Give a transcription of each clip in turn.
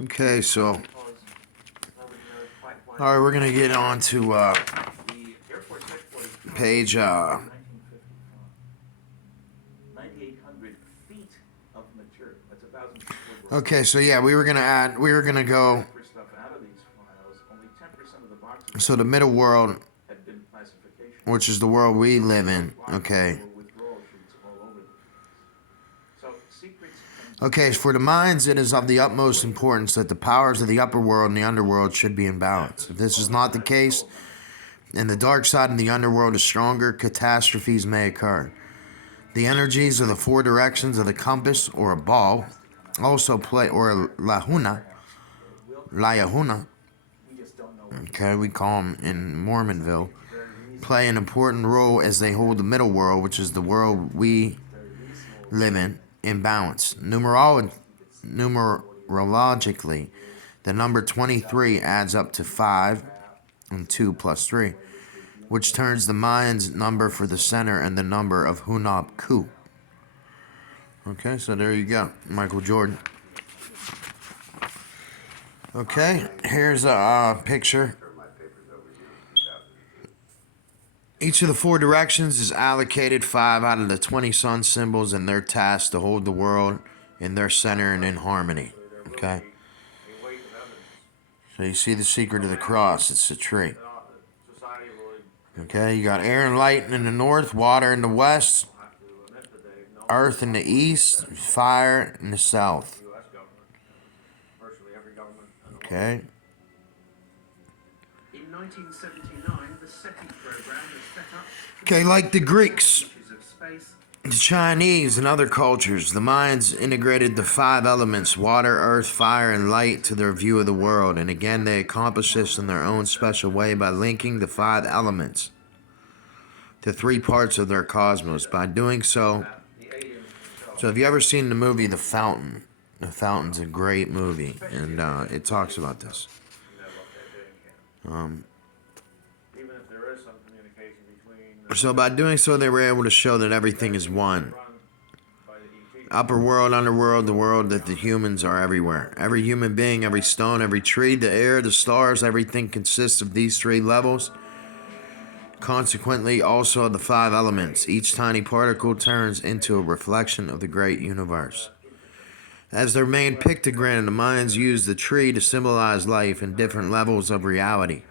Okay, so all right, we're gonna get on to page. Okay, so yeah, we were gonna go. So the middle world, which is the world we live in. Okay. Okay, for the minds, it is of the utmost importance that the powers of the upper world and the underworld should be in balance. If this is not the case, and the dark side of the underworld is stronger, catastrophes may occur. The energies of the four directions of the compass or a ball also play, or a Layahuna, okay, we call them in Mormonville, play an important role as they hold the middle world, which is the world we live in balance. Numerologically, the number 23 adds up to 5 and 2 plus 3, which turns the mind's number for the center and the number of Hunab Ku. Okay, so there you go, Michael Jordan. Okay, here's a picture. Each of the four directions is allocated 5 out of the 20 sun symbols, and their task to hold the world in their center and in harmony. Okay? So you see the secret of the cross, it's a tree. Okay, you got air and light in the north, water in the west, earth in the east, fire in the south. Okay. In 1979, the SETI program was set up. Okay, like the Greeks, the Chinese, and other cultures, the Mayans integrated the 5 elements water, earth, fire, and light to their view of the world. And again, they accomplished this in their own special way by linking the 5 elements to 3 parts of their cosmos. By doing so, have you ever seen the movie The Fountain? The Fountain's a great movie, and it talks about this. So by doing so, they were able to show that everything is one. Upper world, underworld, the world that the humans are everywhere. Every human being, every stone, every tree, the air, the stars, everything consists of these 3 levels. Consequently, also of the 5 elements. Each tiny particle turns into a reflection of the great universe. As their main pictogram, the Mayans used the tree to symbolize life in different levels of reality.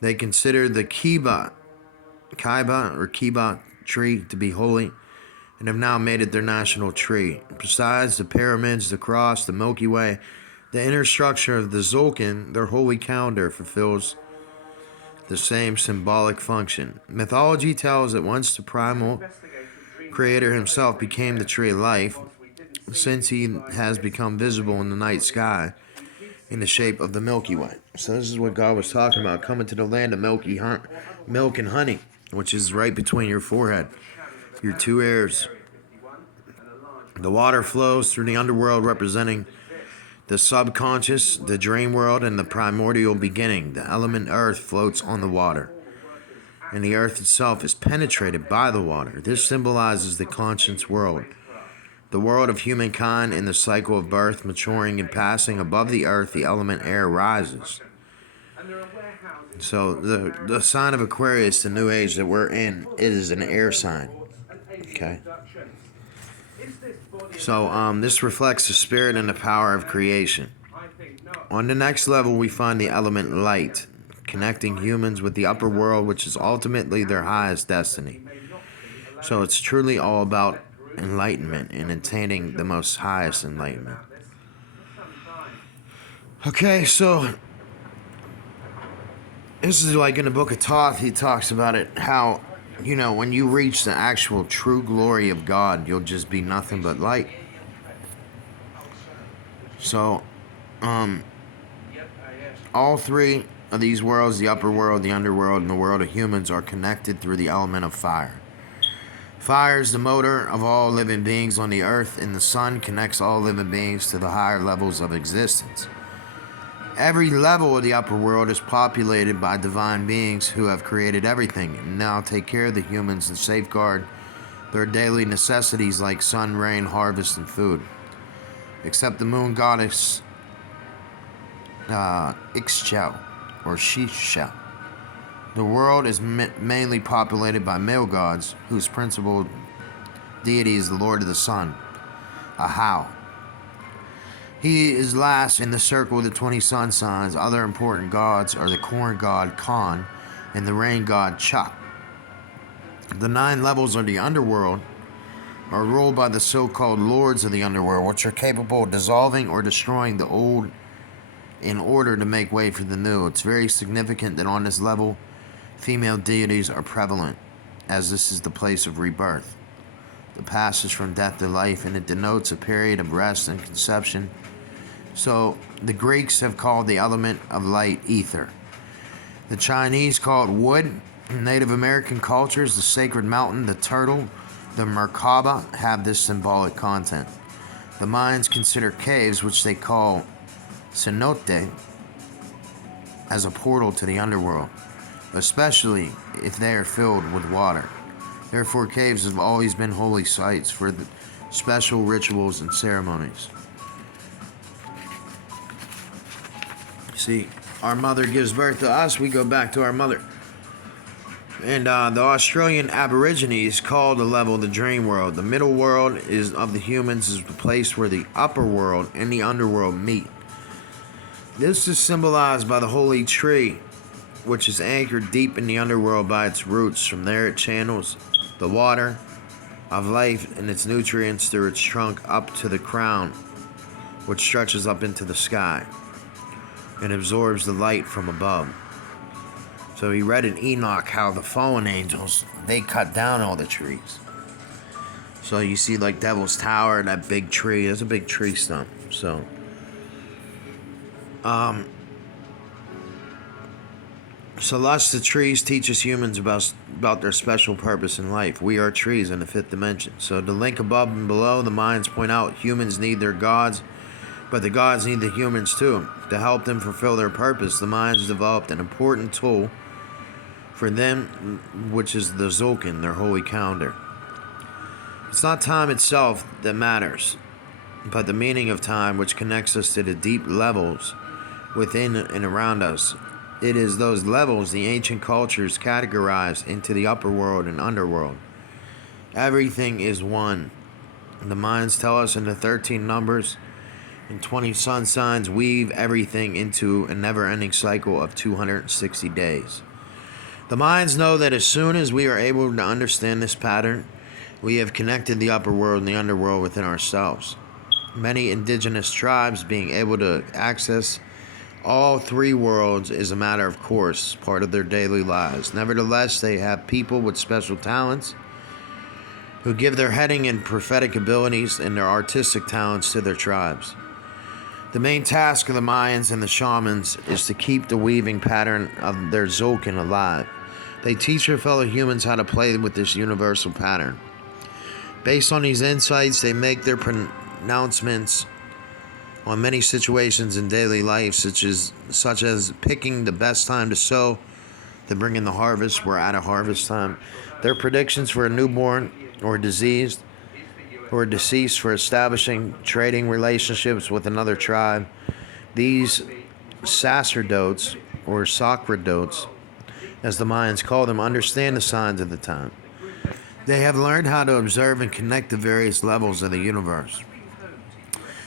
They considered the Kiba tree to be holy, and have now made it their national tree. Besides the pyramids, the cross, the Milky Way, the inner structure of the Tzolk'in, their holy calendar fulfills the same symbolic function. Mythology tells that once the primal creator himself became the tree of life, since he has become visible in the night sky in the shape of the Milky Way. So this is what God was talking about, coming to the land of milk and honey, which is right between your forehead, your 2 ears. The water flows through the underworld, representing the subconscious, the dream world, and the primordial beginning. The element earth floats on the water, and the earth itself is penetrated by the water. This symbolizes the conscious world, the world of humankind in the cycle of birth, maturing and passing. Above the earth, the element air rises. So the sign of Aquarius, the new age that we're in, it is an air sign. Okay. So this reflects the spirit and the power of creation. On the next level, we find the element light, connecting humans with the upper world, which is ultimately their highest destiny. So it's truly all about enlightenment and attaining the most highest enlightenment. Okay, so this is like in the book of Thoth, he talks about it, how, when you reach the actual true glory of God, you'll just be nothing but light. So, all 3 of these worlds, the upper world, the underworld, and the world of humans, are connected through the element of fire. Fire is the motor of all living beings on the earth, and the sun connects all living beings to the higher levels of existence. Every level of the upper world is populated by divine beings who have created everything and now take care of the humans and safeguard their daily necessities like sun, rain, harvest, and food. except the moon goddess Ixchel or Shishel. The world is mainly populated by male gods, whose principal deity is the Lord of the Sun, Ahau. He is last in the circle of the 20 sun signs. Other important gods are the corn god Khan and the rain god Chak. The 9 levels of the underworld are ruled by the so-called lords of the underworld, which are capable of dissolving or destroying the old in order to make way for the new. It's very significant that on this level, female deities are prevalent, as this is the place of rebirth, the passage from death to life, and it denotes a period of rest and conception. So the Greeks have called the element of light ether. The Chinese call it wood. Native American cultures, the sacred mountain, the turtle, the Merkaba, have this symbolic content. The Mayans consider caves, which they call cenote, as a portal to the underworld, especially if they are filled with water. Therefore, caves have always been holy sites for the special rituals and ceremonies. See, our mother gives birth to us, we go back to our mother. And the Australian Aborigines call the level the dream world. The middle world is of the humans is the place where the upper world and the underworld meet. This is symbolized by the holy tree, which is anchored deep in the underworld by its roots. From there it channels the water of life and its nutrients through its trunk up to the crown, which stretches up into the sky and absorbs the light from above. So he read in Enoch how the fallen angels, they cut down all the trees. So you see like Devil's Tower, that big tree, there's a big tree stump. So thus the trees teach us humans about their special purpose in life. We are trees in the 5th dimension. So the link above and below, the Mayans point out humans need their gods, but the gods need the humans too. To help them fulfill their purpose, the Mayans developed an important tool for them, which is the Tzolk'in, their holy calendar. It's not time itself that matters, but the meaning of time, which connects us to the deep levels within and around us. It is those levels the ancient cultures categorized into the upper world and underworld. Everything is one. The Mayans tell us in the 13 numbers and 20 sun signs weave everything into a never-ending cycle of 260 days. The Mayans know that as soon as we are able to understand this pattern, we have connected the upper world and the underworld within ourselves. Many indigenous tribes being able to access all 3 worlds is a matter of course, part of their daily lives. Nevertheless, they have people with special talents who give their heading and prophetic abilities and their artistic talents to their tribes. The main task of the Mayans and the shamans is to keep the weaving pattern of their Tzolk'in alive. They teach their fellow humans how to play with this universal pattern. Based on these insights, they make their pronouncements on many situations in daily life, such as picking the best time to sow, to bring in the harvest. We're at a harvest time. Their predictions for a newborn or diseased or deceased, for establishing trading relationships with another tribe. These sacerdotes, or sacerdotes, as the Mayans call them, understand the signs of the time. They have learned how to observe and connect the various levels of the universe.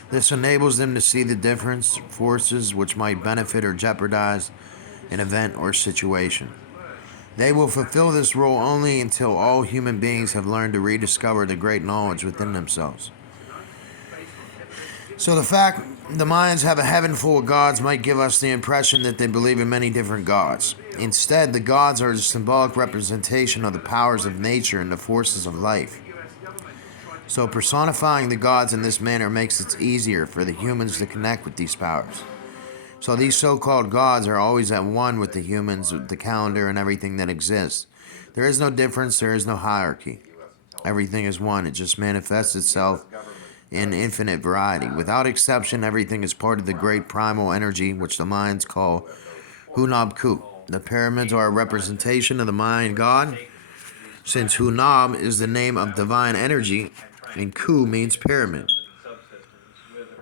This enables them to see the different forces which might benefit or jeopardize an event or situation. They will fulfill this role only until all human beings have learned to rediscover the great knowledge within themselves. So the fact the Mayans have a heaven full of gods might give us the impression that they believe in many different gods. Instead, the gods are a symbolic representation of the powers of nature and the forces of life. So personifying the gods in this manner makes it easier for the humans to connect with these powers. So these so-called gods are always at one with the humans, with the calendar, and everything that exists. There is no difference, there is no hierarchy. Everything is one. It just manifests itself in infinite variety. Without exception, everything is part of the great primal energy, which the Mayans call Hunab-Ku. The pyramids are a representation of the Mayan god, since Hunab is the name of divine energy, and Ku means pyramid.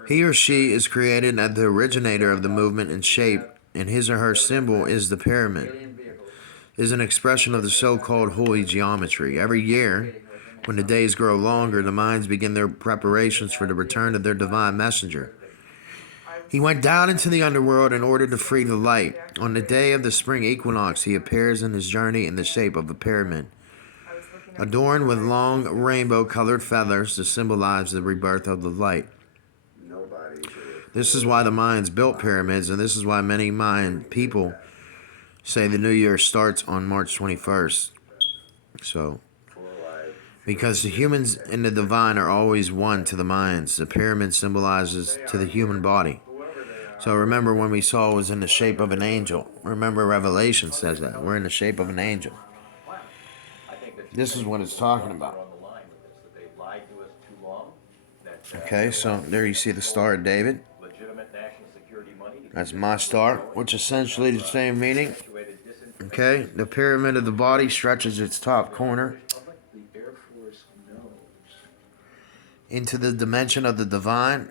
He or she is created as the originator of the movement and shape, and his or her symbol is the pyramid, is an expression of the so-called holy geometry. Every year, when the days grow longer, the Mayans begin their preparations for the return of their divine messenger. He went down into the underworld in order to free the light. On the day of the spring equinox, he appears in his journey in the shape of a pyramid, adorned with long rainbow-colored feathers to symbolize the rebirth of the light. This is why the Mayans built pyramids, and this is why many Mayan people say the new year starts on March 21st. So, because the humans and the divine are always one to the Mayans, the pyramid symbolizes to the human body. So remember when we saw it was in the shape of an angel. Remember Revelation says that. We're in the shape of an angel. This is what it's talking about. Okay, so there you see the Star of David. That's my star, which essentially the same meaning. Okay, the pyramid of the body stretches its top corner into the dimension of the divine,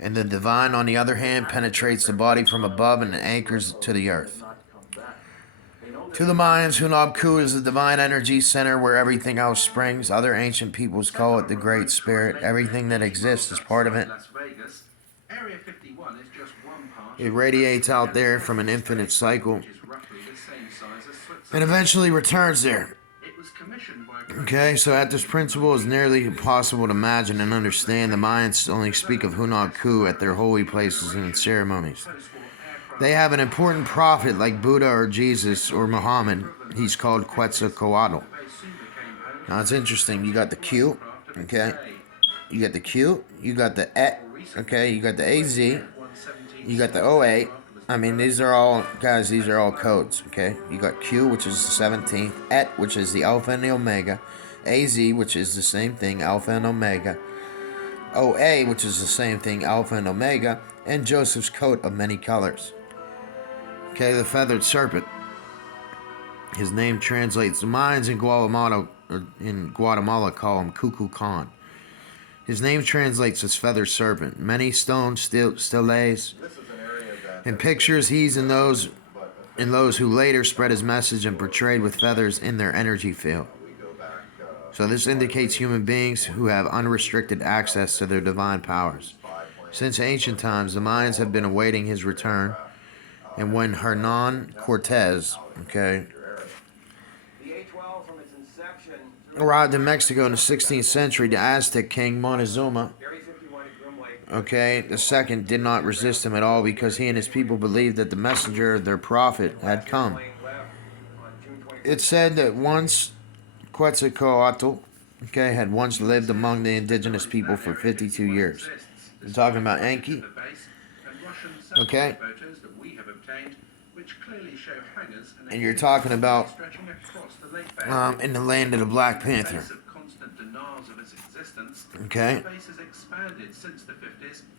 and the divine, on the other hand, penetrates the body from above and anchors to the earth. To the Mayans, Hunab Ku is the divine energy center where everything else springs. Other ancient peoples call it the Great Spirit. Everything that exists is part of it. It radiates out there from an infinite cycle and eventually returns there. Okay, so at this principle is nearly impossible to imagine and understand. The Mayans only speak of Hunab Ku at their holy places and in ceremonies. They have an important prophet like Buddha or Jesus or Muhammad. He's called Quetzalcoatl. Now it's interesting. You got the Q, okay? You got the Q. You got the Et, okay? You got the AZ. You got the OA. I mean, these are all, guys, these are all codes, okay? You got Q, which is the 17th. Et, which is the Alpha and the Omega. AZ, which is the same thing, Alpha and Omega. OA, which is the same thing, Alpha and Omega. And Joseph's coat of many colors. Okay, the feathered serpent. His name translates. The Mayans in Guatemala call him Kukulkan. His name translates as feathered serpent. Many stone steles and pictures he's in those who later spread his message and portrayed with feathers in their energy field. So this indicates human beings who have unrestricted access to their divine powers. Since ancient times, the Mayans have been awaiting his return. And when Hernan Cortez, okay, arrived in Mexico in the 16th century, the Aztec king Montezuma, okay, the second did not resist him at all because he and his people believed that the messenger, their prophet, had come. It's said that once Quetzalcoatl, okay, had once lived among the indigenous people for 52 years. I'm talking about Enki, okay? And you're talking about in the land of the Black Panther. Okay?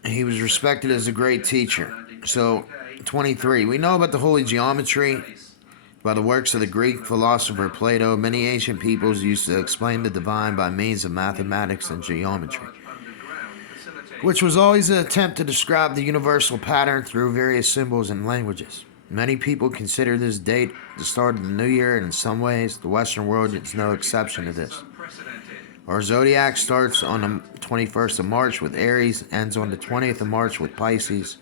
He was respected as a great teacher. So, 23. We know about the holy geometry by the works of the Greek philosopher Plato. Many ancient peoples used to explain the divine by means of mathematics and geometry, which was always an attempt to describe the universal pattern through various symbols and languages. Many people consider this date the start of the new year, and in some ways, the Western world is no exception to this. Our zodiac starts on the 21st of March with Aries, ends on the 20th of March with Pisces.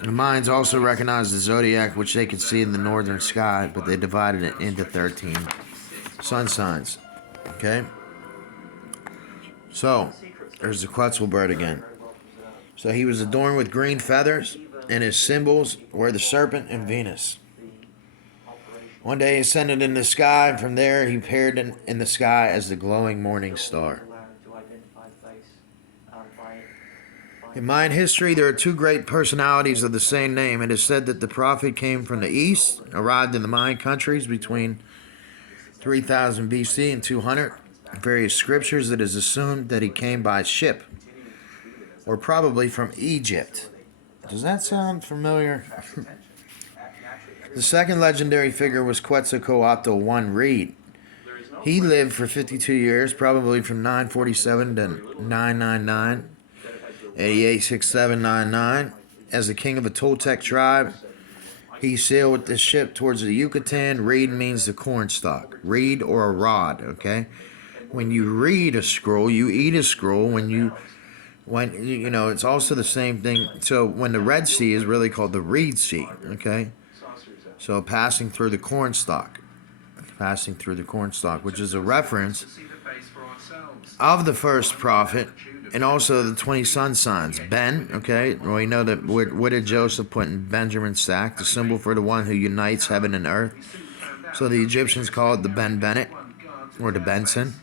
The Mayans also recognize the zodiac, which they could see in the northern sky, but they divided it into 13 sun signs. Okay? So, there's the Quetzal bird again. So he was adorned with green feathers, and his symbols were the serpent and Venus. One day he ascended in the sky, and from there he appeared in the sky as the glowing morning star. In Mayan history, there are two great personalities of the same name. It is said that the prophet came from the east, arrived in the Mayan countries between 3000 BC and 200. In various scriptures, it is assumed that he came by ship, or probably from Egypt. Does that sound familiar? The second legendary figure was Quetzalcoatl I Reed. He lived for 52 years, probably from 947 to 999. 886799. As the king of a Toltec tribe, he sailed with the ship towards the Yucatan. Reed means the cornstalk. Reed or a rod, okay? When you read a scroll, you eat a scroll. When it's also the same thing. So when the Red Sea is really called the Reed Sea, okay? So passing through the cornstalk, which is a reference of the first prophet and also the 20 sun signs. Ben, okay, well, we know that what did Joseph put in Benjamin's sack? The symbol for the one who unites heaven and earth. So the Egyptians call it the Ben Bennett or the Benson.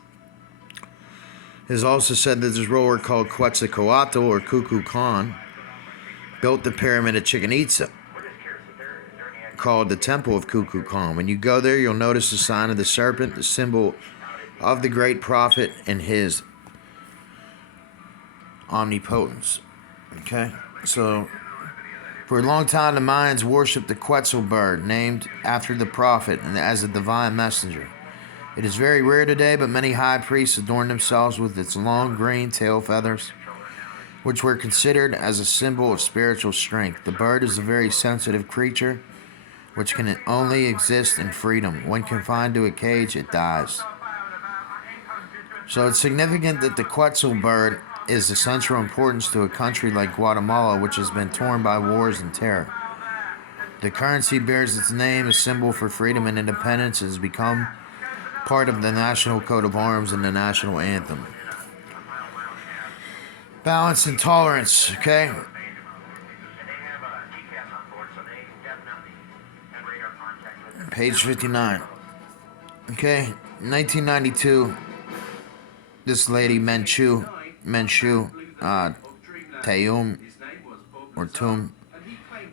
It is also said that this ruler called Quetzalcoatl or Kukulkan Khan built the pyramid of Chichen Itza, called the Temple of Kukulkan Khan. When you go there, you'll notice the sign of the serpent, the symbol of the great prophet and his omnipotence. Okay, so for a long time, the Mayans worshipped the Quetzal bird, named after the prophet and as a divine messenger. It is very rare today, but many high priests adorn themselves with its long green tail feathers, which were considered as a symbol of spiritual strength. The bird is a very sensitive creature, which can only exist in freedom. When confined to a cage, it dies. So it's significant that the Quetzal bird is of central importance to a country like Guatemala, which has been torn by wars and terror. The currency bears its name, a symbol for freedom and independence, and has become part of the national coat of arms and the national anthem. Balance and tolerance, okay? Page 59. Okay, 1992, this lady, Menchu, Tayum, or Tum,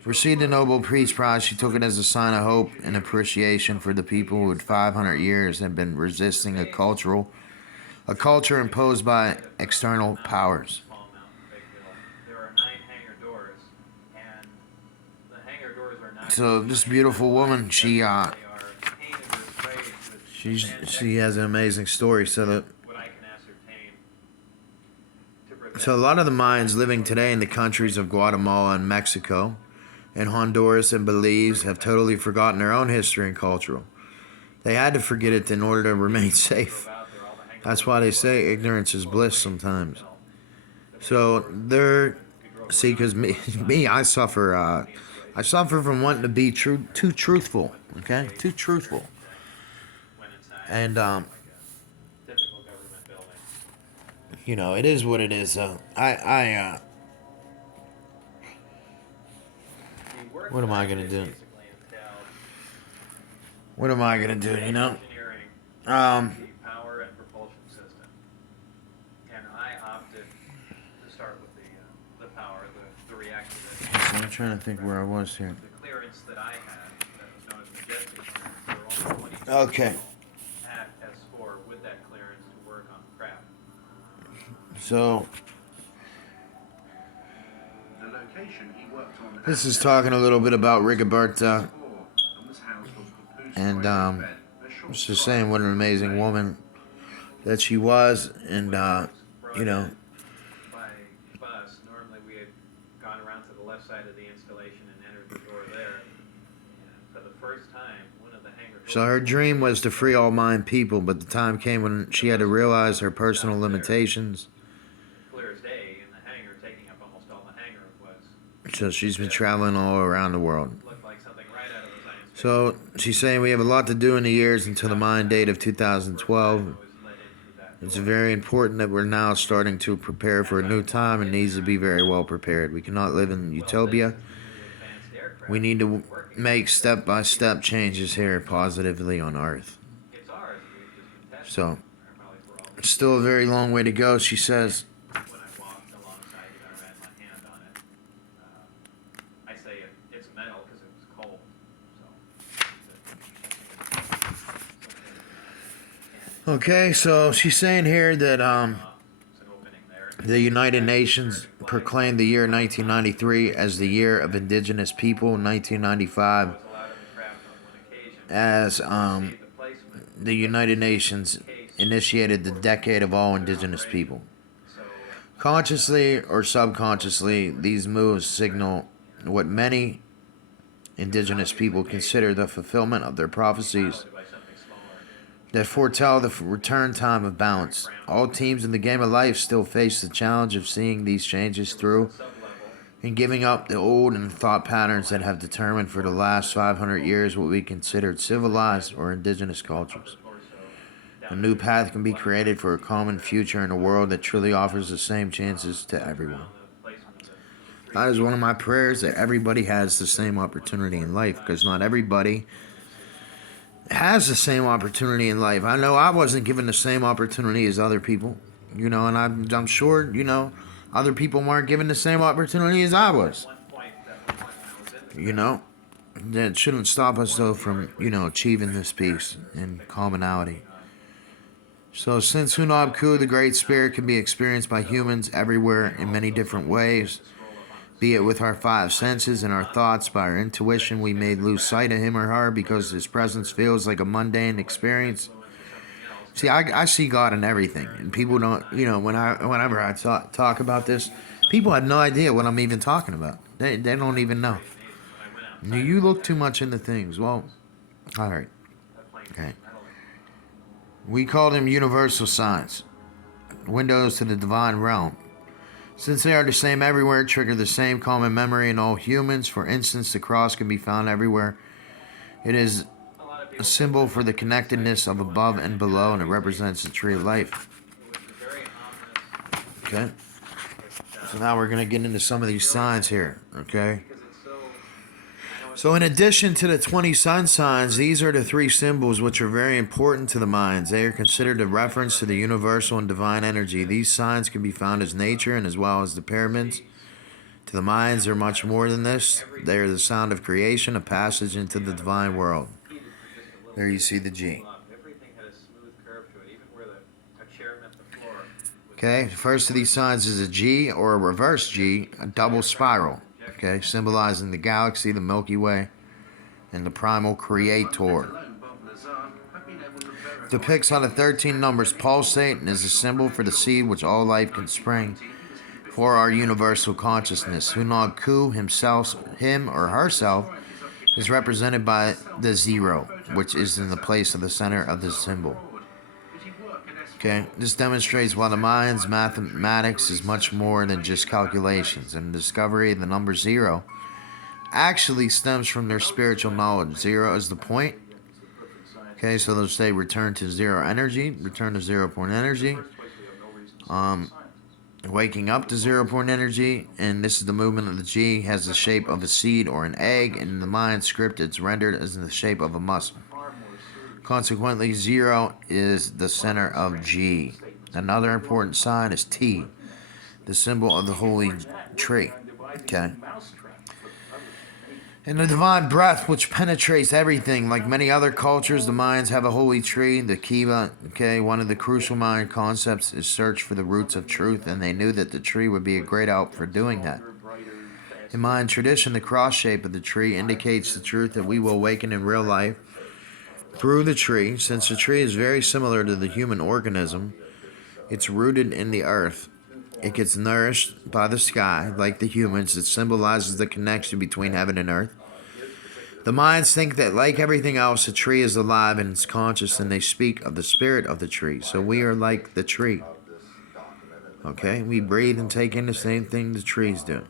received the Nobel Peace Prize. She took it as a sign of hope and appreciation for the people who, had 500 years, had been resisting a culture imposed by external powers. So this beautiful woman, she has an amazing story. So a lot of the Mayans living today in the countries of Guatemala and Mexico and Honduras and Belize have totally forgotten their own history and culture. They had to forget it in order to remain safe. That's why they say ignorance is bliss sometimes. So because I suffer from wanting to be too truthful. Okay, too truthful. And it is what it is. What am I gonna do? What am I gonna do? Power and propulsion system, and I opted to start with the power, the reactor. So I'm trying to think where I was here. The clearance that I had, that was known as Majestic clearance, there were only 20 okay. At S4 with that clearance to work on the craft. So the location he worked on. This is talking a little bit about Rigoberta, and it's just saying what an amazing woman that she was, and By bus, normally we had gone around to the left side of the installation and entered the door there. And for the first time, one of the hangar. So her dream was to free all Mayan people, but the time came when she had to realize her personal limitations. Clear as day in the hangar, taking up almost all the hangar was. So she's been traveling all around the world. So she's saying we have a lot to do in the years until the Mayan date of 2012. It's very important that we're now starting to prepare for a new time and needs to be very well prepared. We cannot live in utopia. We need to make step-by-step changes here positively on Earth. So, it's still a very long way to go, she says. Okay, so she's saying here that the United Nations proclaimed the year 1993 as the year of Indigenous People, 1995 as the United Nations initiated the Decade of All Indigenous People. Consciously or subconsciously, these moves signal what many indigenous people consider the fulfillment of their prophecies that foretell the return time of balance. All teams in the game of life still face the challenge of seeing these changes through and giving up the old and thought patterns that have determined for the last 500 years what we considered civilized or indigenous cultures. A new path can be created for a common future in a world that truly offers the same chances to everyone. That is one of my prayers, that everybody has the same opportunity in life, because not everybody has the same opportunity in life. I know I wasn't given the same opportunity as other people, and I'm sure, other people weren't given the same opportunity as I was. You know, that shouldn't stop us though from, achieving this peace and commonality. So since Hunab Ku, the Great Spirit, can be experienced by humans everywhere in many different ways, be it with our five senses and our thoughts, by our intuition, we may lose sight of him or her because his presence feels like a mundane experience. See, I see God in everything, and people don't, whenever I talk about this, people have no idea what I'm even talking about. They don't even know. You look too much into things. Well, all right, okay. We call them universal signs, windows to the divine realm. Since they are the same everywhere, trigger the same common memory in all humans. For instance, the cross can be found everywhere. It is a symbol for the connectedness of above and below, and it represents the tree of life. Okay? So now we're going to get into some of these signs here. Okay? So in addition to the 20 sun signs, these are the three symbols which are very important to the minds. They are considered a reference to the universal and divine energy. These signs can be found as nature and as well as the pyramids. To the minds, they're much more than this. They are the sound of creation, a passage into the divine world. There you see the G. Okay, the first of these signs is a G, or a reverse G, a double spiral. Okay, symbolizing the galaxy, the Milky Way, and the primal creator. Depicts how the 13 numbers pulsate and is a symbol for the seed which all life can spring for our universal consciousness. Hunab Ku himself, him or herself, is represented by the zero, which is in the place of the center of the symbol. Okay, this demonstrates why the mind's mathematics is much more than just calculations, and the discovery of the number zero actually stems from their spiritual knowledge. Zero is the point. Okay, so they'll say return to zero energy, return to 0 point energy, waking up to 0 point energy, and this is the movement of the G, has the shape of a seed or an egg, and in the mind script it's rendered as in the shape of a muscle. Consequently, 0 is the center of G. Another important sign is T, the symbol of the holy tree. Okay. And the divine breath, which penetrates everything. Like many other cultures, the Mayans have a holy tree, the kiva. Okay, one of the crucial Mayan concepts is search for the roots of truth, and they knew that the tree would be a great help for doing that. In Mayan tradition, the cross shape of the tree indicates the truth that we will awaken in real life through the tree. Since the tree is very similar to the human organism, it's rooted in the earth. It gets nourished by the sky, like the humans. It symbolizes the connection between heaven and earth. The Mayans think that, like everything else, a tree is alive and is conscious, and they speak of the spirit of the tree. So we are like the tree. Okay? We breathe and take in the same thing the trees do.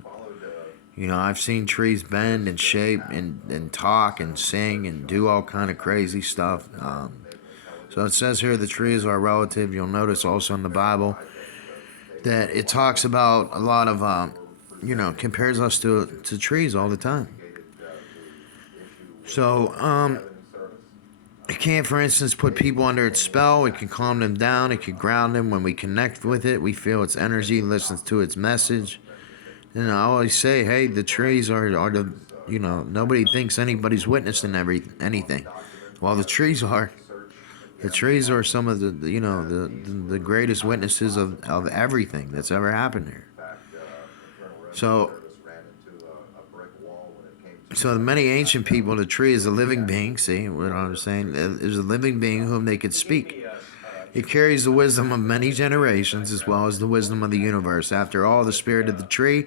I've seen trees bend and shape and talk and sing and do all kind of crazy stuff. So it says here the tree is our relative. You'll notice also in the Bible that it talks about a lot of, compares us to trees all the time. So, it can, for instance, put people under its spell. It can calm them down. It can ground them. When we connect with it, we feel its energy, listen to its message. And I always say, hey, the trees are the, nobody thinks anybody's witnessing anything. Well, the trees are. The trees are some of the greatest witnesses of everything that's ever happened here. So many ancient people, the tree is a living being. See what I'm saying? There's a living being whom they could speak. It carries the wisdom of many generations as well as the wisdom of the universe. After all, the spirit of the tree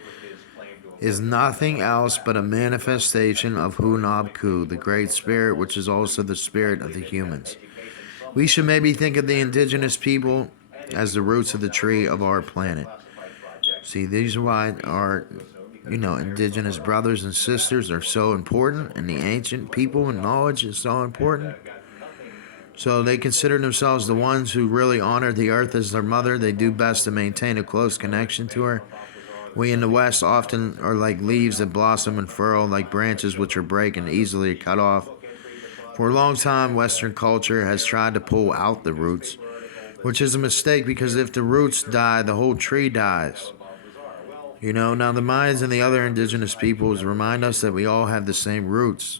is nothing else but a manifestation of Hunab Ku, the great spirit, which is also the spirit of the humans. We should maybe think of the indigenous people as the roots of the tree of our planet. See, these are why our, indigenous brothers and sisters are so important, and the ancient people and knowledge is so important. So they consider themselves the ones who really honor the earth as their mother. They do best to maintain a close connection to her. We in the West often are like leaves that blossom and furrow, like branches which are break and easily cut off. For a long time, Western culture has tried to pull out the roots, which is a mistake because if the roots die, the whole tree dies. Now the Mayans and the other indigenous peoples remind us that we all have the same roots.